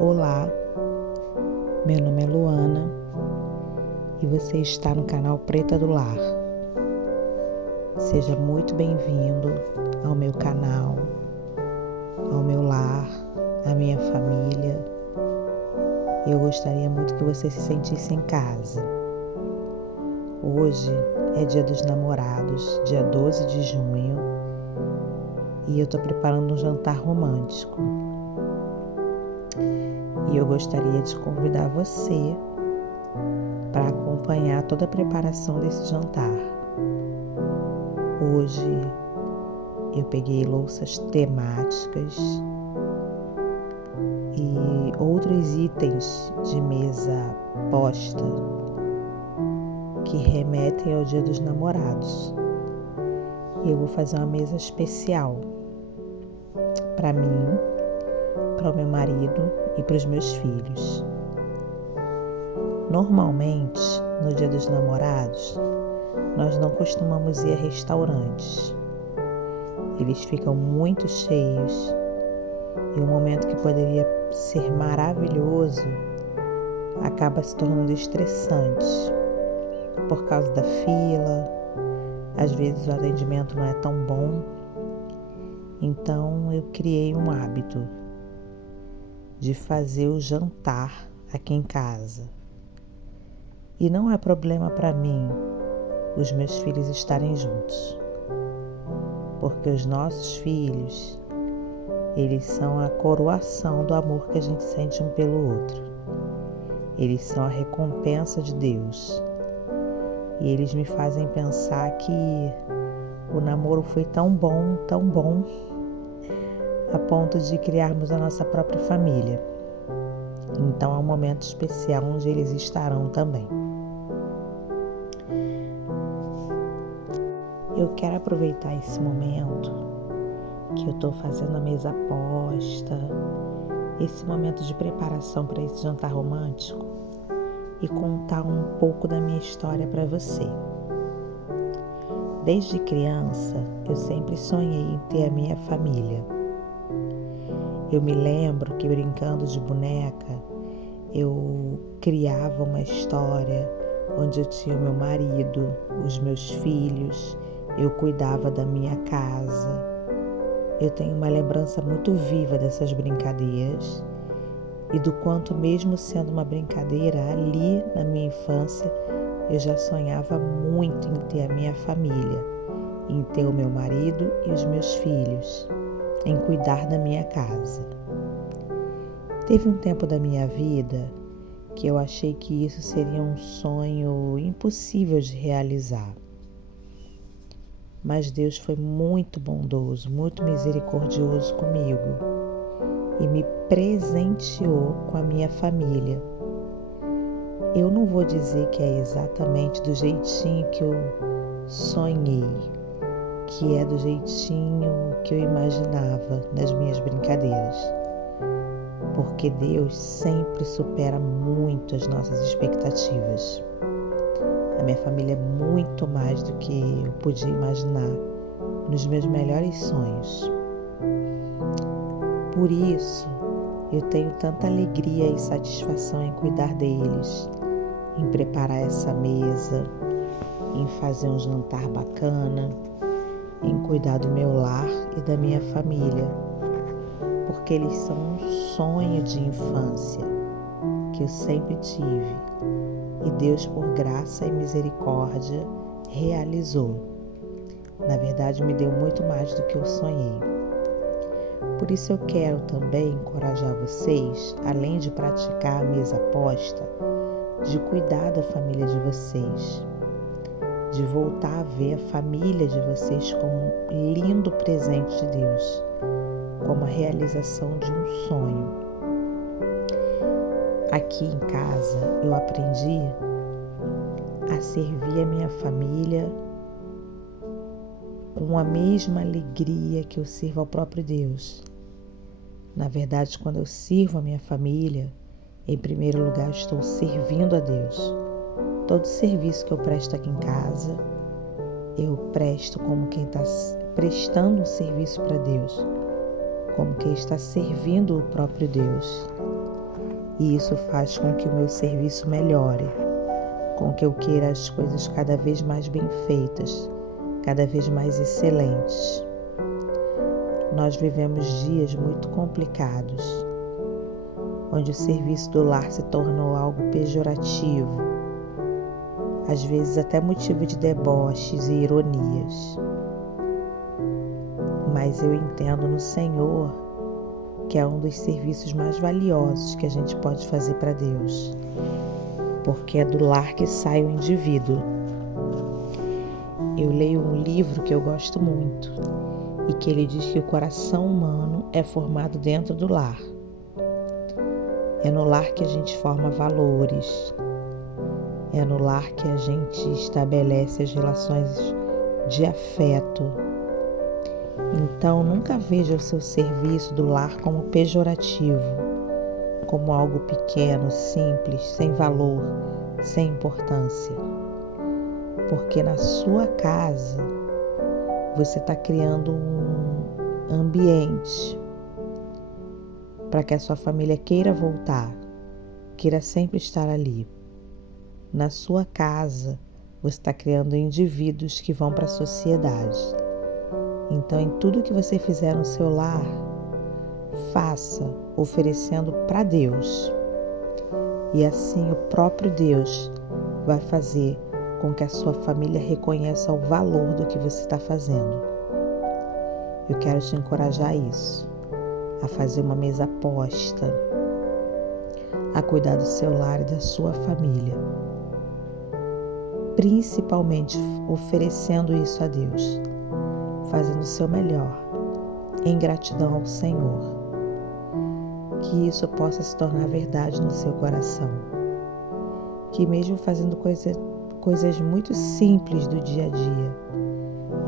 Olá, meu nome é Luana e você está no canal Preta do Lar. Seja muito bem-vindo ao meu canal, ao meu lar, à minha família. Eu gostaria muito que você se sentisse em casa. Hoje é Dia dos Namorados, dia 12 de junho, e eu estou preparando um jantar romântico. E eu gostaria de convidar você para acompanhar toda a preparação desse jantar. Hoje eu peguei louças temáticas e outros itens de mesa posta que remetem ao Dia dos Namorados. Eu vou fazer uma mesa especial para mim, para o meu marido e para os meus filhos. Normalmente, no Dia dos Namorados, nós não costumamos ir a restaurantes. Eles ficam muito cheios e um momento que poderia ser maravilhoso acaba se tornando estressante por causa da fila. Às vezes o atendimento não é tão bom. Então eu criei um hábito de fazer o jantar aqui em casa. E não é problema para mim os meus filhos estarem juntos, porque os nossos filhos, eles são a coroação do amor que a gente sente um pelo outro. Eles são a recompensa de Deus. E eles me fazem pensar que o namoro foi tão bom, a ponto de criarmos a nossa própria família. Então é um momento especial onde eles estarão também. Eu quero aproveitar esse momento que eu estou fazendo a mesa posta, esse momento de preparação para esse jantar romântico e contar um pouco da minha história para você. Desde criança, eu sempre sonhei em ter a minha família. Eu me lembro que brincando de boneca, eu criava uma história onde eu tinha o meu marido, os meus filhos, eu cuidava da minha casa. Eu tenho uma lembrança muito viva dessas brincadeiras e do quanto, mesmo sendo uma brincadeira, ali na minha infância, eu já sonhava muito em ter a minha família, em ter o meu marido e os meus filhos, em cuidar da minha casa. Teve um tempo da minha vida que eu achei que isso seria um sonho impossível de realizar. Mas Deus foi muito bondoso, muito misericordioso comigo e me presenteou com a minha família. Eu não vou dizer que é exatamente do jeitinho que eu sonhei, que é do jeitinho que eu imaginava nas minhas brincadeiras, porque Deus sempre supera muito as nossas expectativas. A minha família é muito mais do que eu podia imaginar nos meus melhores sonhos. Por isso, eu tenho tanta alegria e satisfação em cuidar deles, em preparar essa mesa, em fazer um jantar bacana, em cuidar do meu lar e da minha família, porque eles são um sonho de infância que eu sempre tive. E Deus, por graça e misericórdia, realizou. Na verdade, me deu muito mais do que eu sonhei. Por isso eu quero também encorajar vocês, além de praticar a mesa posta, de cuidar da família de vocês, de voltar a ver a família de vocês como um lindo presente de Deus, como a realização de um sonho. Aqui em casa eu aprendi a servir a minha família com a mesma alegria que eu sirvo ao próprio Deus. Na verdade, quando eu sirvo a minha família, em primeiro lugar estou servindo a Deus. Todo serviço que eu presto aqui em casa, eu presto como quem está prestando um serviço para Deus, como quem está servindo o próprio Deus. E isso faz com que o meu serviço melhore, com que eu queira as coisas cada vez mais bem feitas, cada vez mais excelentes. Nós vivemos dias muito complicados, onde o serviço do lar se tornou algo pejorativo, às vezes até motivo de deboches e ironias. Mas eu entendo no Senhor que é um dos serviços mais valiosos que a gente pode fazer para Deus, porque é do lar que sai o indivíduo. Eu leio um livro que eu gosto muito e que ele diz que o coração humano é formado dentro do lar. É no lar que a gente forma valores, é no lar que a gente estabelece as relações de afeto. Então, nunca veja o seu serviço do lar como pejorativo, como algo pequeno, simples, sem valor, sem importância. Porque na sua casa, você está criando um ambiente para que a sua família queira voltar, queira sempre estar ali. Na sua casa, você está criando indivíduos que vão para a sociedade. Então, em tudo que você fizer no seu lar, faça oferecendo para Deus. E assim o próprio Deus vai fazer com que a sua família reconheça o valor do que você está fazendo. Eu quero te encorajar a isso, a fazer uma mesa posta, a cuidar do seu lar e da sua família. Principalmente oferecendo isso a Deus, fazendo o seu melhor, em gratidão ao Senhor. Que isso possa se tornar verdade no seu coração. Que mesmo fazendo coisas muito simples do dia a dia,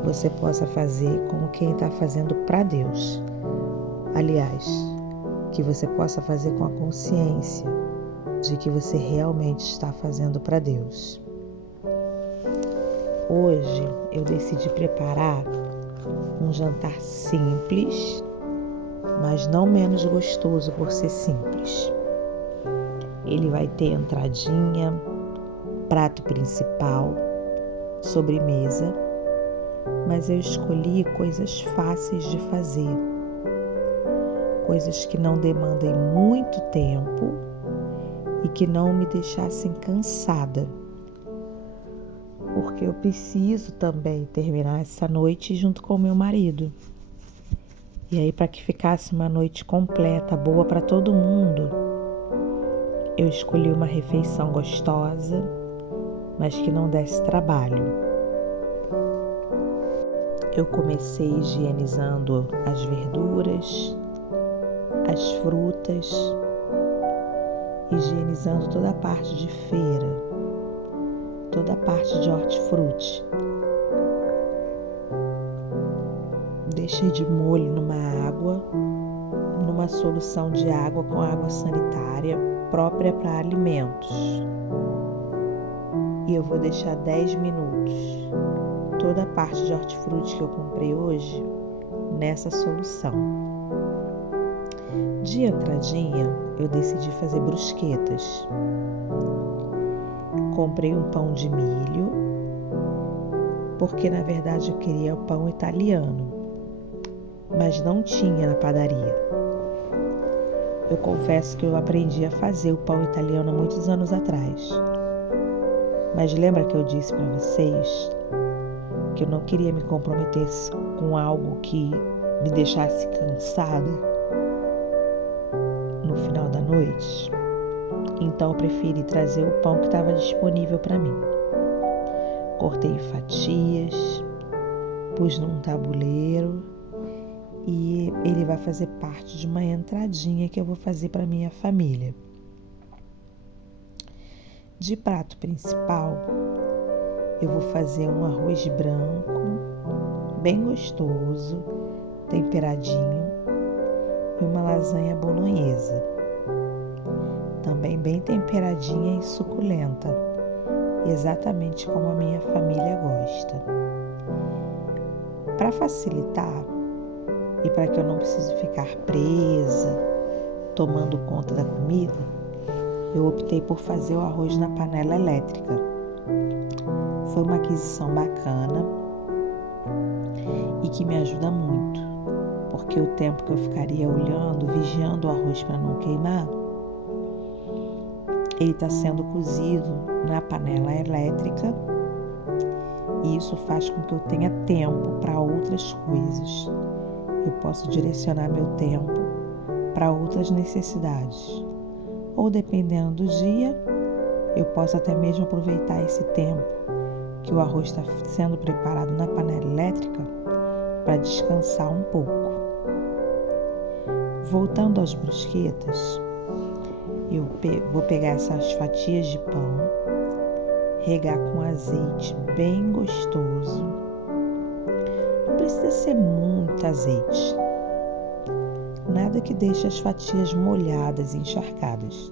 você possa fazer como quem está fazendo para Deus. Aliás, que você possa fazer com a consciência de que você realmente está fazendo para Deus. Hoje eu decidi preparar um jantar simples, mas não menos gostoso por ser simples. Ele vai ter entradinha, prato principal, sobremesa, mas eu escolhi coisas fáceis de fazer, coisas que não demandem muito tempo e que não me deixassem cansada, porque eu preciso também terminar essa noite junto com o meu marido. E aí, para que ficasse uma noite completa, boa para todo mundo, eu escolhi uma refeição gostosa, mas que não desse trabalho. Eu comecei higienizando as verduras, as frutas, higienizando toda a parte de feira, toda a parte de hortifruti. Deixei de molho numa solução de água com água sanitária própria para alimentos. E eu vou deixar 10 minutos toda a parte de hortifruti que eu comprei hoje nessa solução. De entradinha, eu decidi fazer brusquetas. Comprei um pão de milho, porque na verdade eu queria o pão italiano, mas não tinha na padaria. Eu confesso que eu aprendi a fazer o pão italiano há muitos anos atrás. Mas lembra que eu disse para vocês que eu não queria me comprometer com algo que me deixasse cansada no final da noite? Então eu preferi trazer o pão que estava disponível para mim. Cortei em fatias, pus num tabuleiro e ele vai fazer parte de uma entradinha que eu vou fazer para minha família. De prato principal, eu vou fazer um arroz branco, bem gostoso, temperadinho, e uma lasanha bolonhesa, também bem temperadinha e suculenta, exatamente como a minha família gosta. Para facilitar, E para que eu não precise ficar presa, tomando conta da comida, eu optei por fazer o arroz na panela elétrica. Foi uma aquisição bacana e que me ajuda muito, porque o tempo que eu ficaria olhando, vigiando o arroz para não queimar, ele está sendo cozido na panela elétrica e isso faz com que eu tenha tempo para outras coisas. Eu posso direcionar meu tempo para outras necessidades. Ou dependendo do dia, eu posso até mesmo aproveitar esse tempo que o arroz está sendo preparado na panela elétrica para descansar um pouco. Voltando às brusquetas, eu vou pegar essas fatias de pão, regar com azeite bem gostoso. Não precisa ser muito azeite. Nada que deixe as fatias molhadas e encharcadas.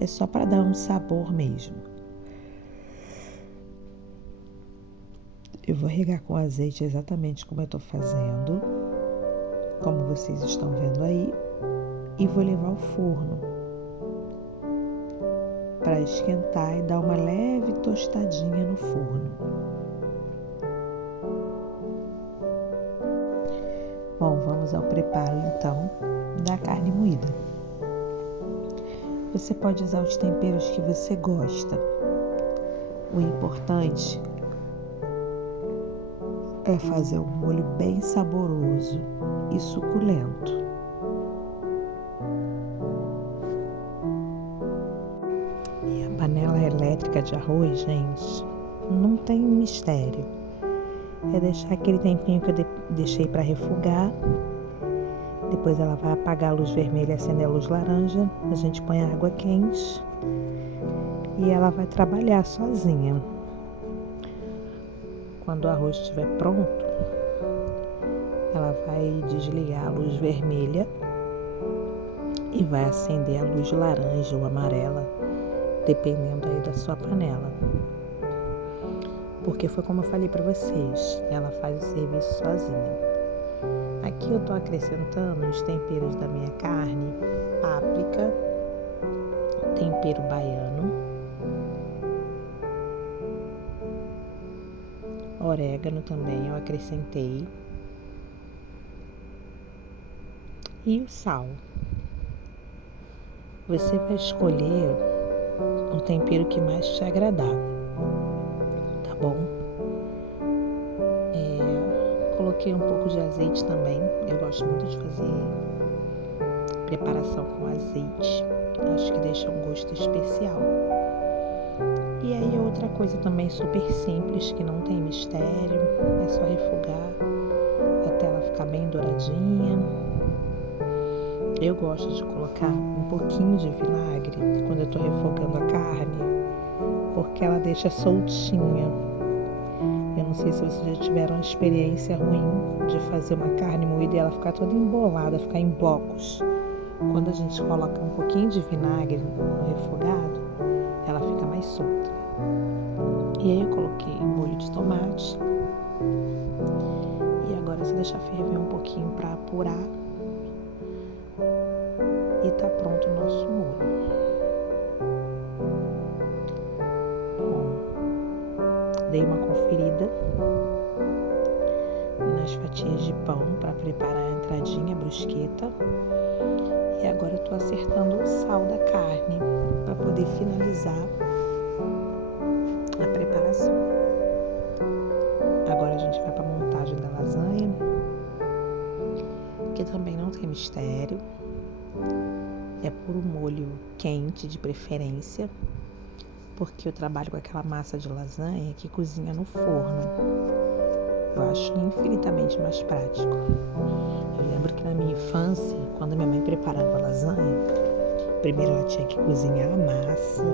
É só para dar um sabor mesmo. Eu vou regar com azeite exatamente como eu estou fazendo, como vocês estão vendo aí, e vou levar ao forno para esquentar e dar uma leve tostadinha no forno. Bom, vamos ao preparo então da carne moída. Você pode usar os temperos que você gosta. O importante é fazer um molho bem saboroso e suculento. E a panela elétrica de arroz, gente, não tem mistério. É deixar aquele tempinho que eu deixei para refogar. Depois ela vai apagar a luz vermelha e acender a luz laranja. A gente põe a água quente e ela vai trabalhar sozinha. Quando o arroz estiver pronto, ela vai desligar a luz vermelha e vai acender a luz laranja ou amarela, dependendo aí da sua panela. Porque foi como eu falei para vocês, ela faz o serviço sozinha. Aqui eu tô acrescentando os temperos da minha carne, páprica, tempero baiano, orégano também eu acrescentei e o sal. Você vai escolher o tempero que mais te agradar, tá bom? Coloquei um pouco de azeite também. Eu gosto muito de fazer preparação com azeite. Acho que deixa um gosto especial. E aí outra coisa também super simples, que não tem mistério. É só refogar até ela ficar bem douradinha. Eu gosto de colocar um pouquinho de vinagre quando eu tô refogando a carne, porque ela deixa soltinha. Eu não sei se vocês já tiveram uma experiência ruim de fazer uma carne moída e ela ficar toda embolada, ficar em blocos. Quando a gente coloca um pouquinho de vinagre no refogado, ela fica mais solta. E aí eu coloquei molho de tomate. E agora se deixar ferver um pouquinho para apurar. E tá pronto o nosso molho. Dei uma conferida nas fatias de pão para preparar a entradinha, a brusqueta. E agora eu tô acertando o sal da carne para poder finalizar a preparação. Agora a gente vai para a montagem da lasanha, que também não tem mistério. É puro molho quente de preferência, porque eu trabalho com aquela massa de lasanha que cozinha no forno. Eu acho infinitamente mais prático. Eu lembro que na minha infância, quando minha mãe preparava lasanha, primeiro ela tinha que cozinhar a massa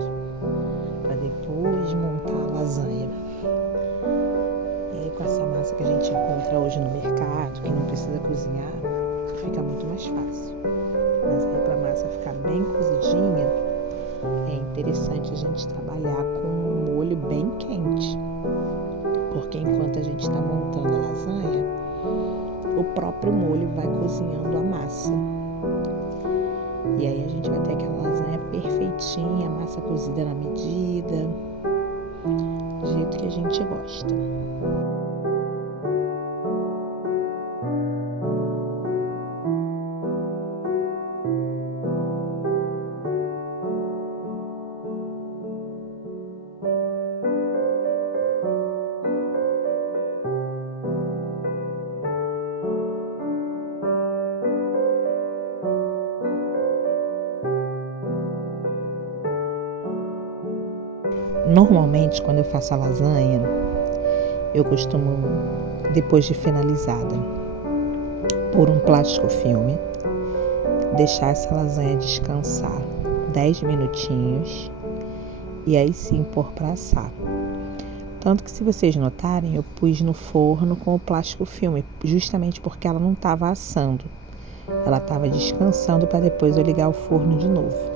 para depois montar a lasanha. E aí com essa massa que a gente encontra hoje no mercado, que não precisa cozinhar, fica muito mais fácil. Mas aí para a massa ficar bem cozidinha, é interessante a gente trabalhar com um molho bem quente, porque enquanto a gente está montando a lasanha, o próprio molho vai cozinhando a massa. E aí a gente vai ter aquela lasanha perfeitinha, massa cozida na medida, do jeito que a gente gosta. Normalmente, quando eu faço a lasanha, eu costumo, depois de finalizada, pôr um plástico filme, deixar essa lasanha descansar 10 minutinhos e aí sim pôr para assar. Tanto que, se vocês notarem, eu pus no forno com o plástico filme, justamente porque ela não estava assando. Ela estava descansando para depois eu ligar o forno de novo.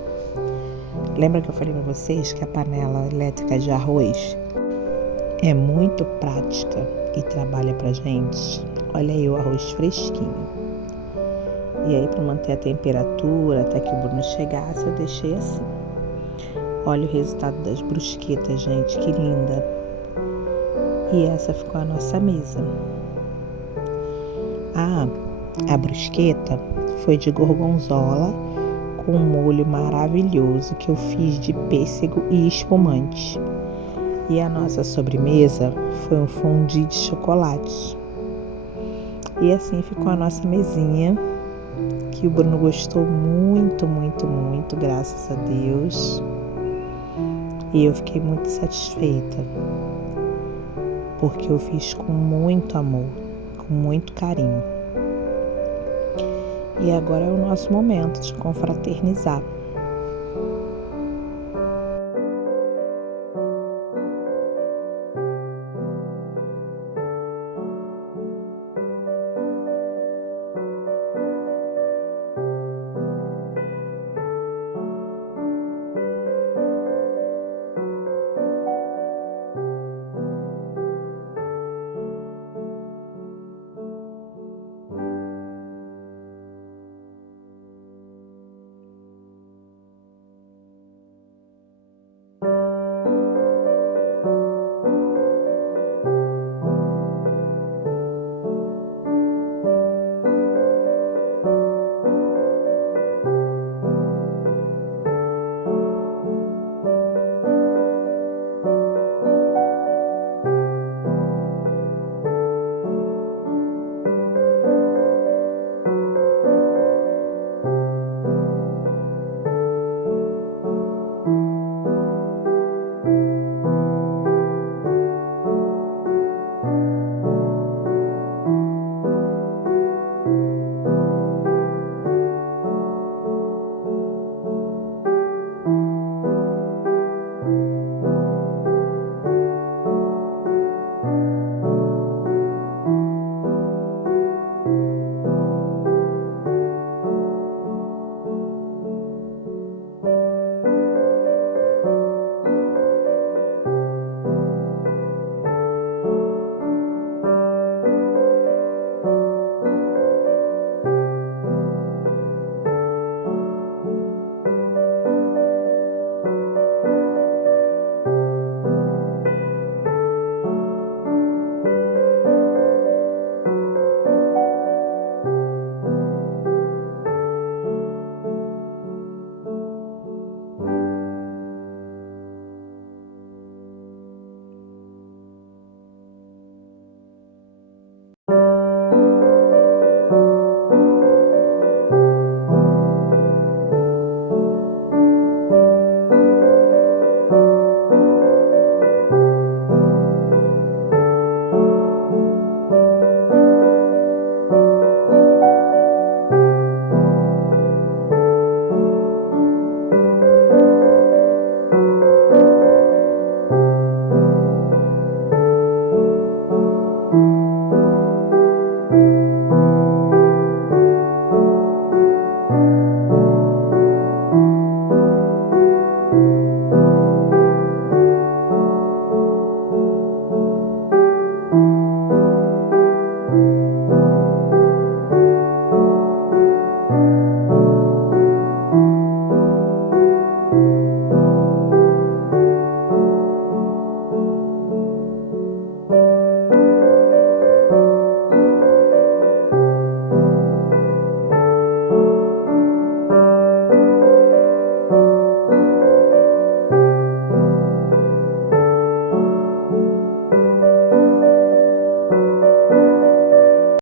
Lembra que eu falei para vocês que a panela elétrica de arroz é muito prática e trabalha pra gente? Olha aí o arroz fresquinho. E aí, para manter a temperatura até que o Bruno chegasse, eu deixei assim. Olha o resultado das brusquetas, gente, que linda. E essa ficou a nossa mesa. A brusqueta foi de gorgonzola com um molho maravilhoso que eu fiz de pêssego e espumante. E a nossa sobremesa foi um fondue de chocolate. E assim ficou a nossa mesinha, que o Bruno gostou muito, muito, muito, graças a Deus. E eu fiquei muito satisfeita, porque eu fiz com muito amor, com muito carinho. E agora é o nosso momento de confraternizar.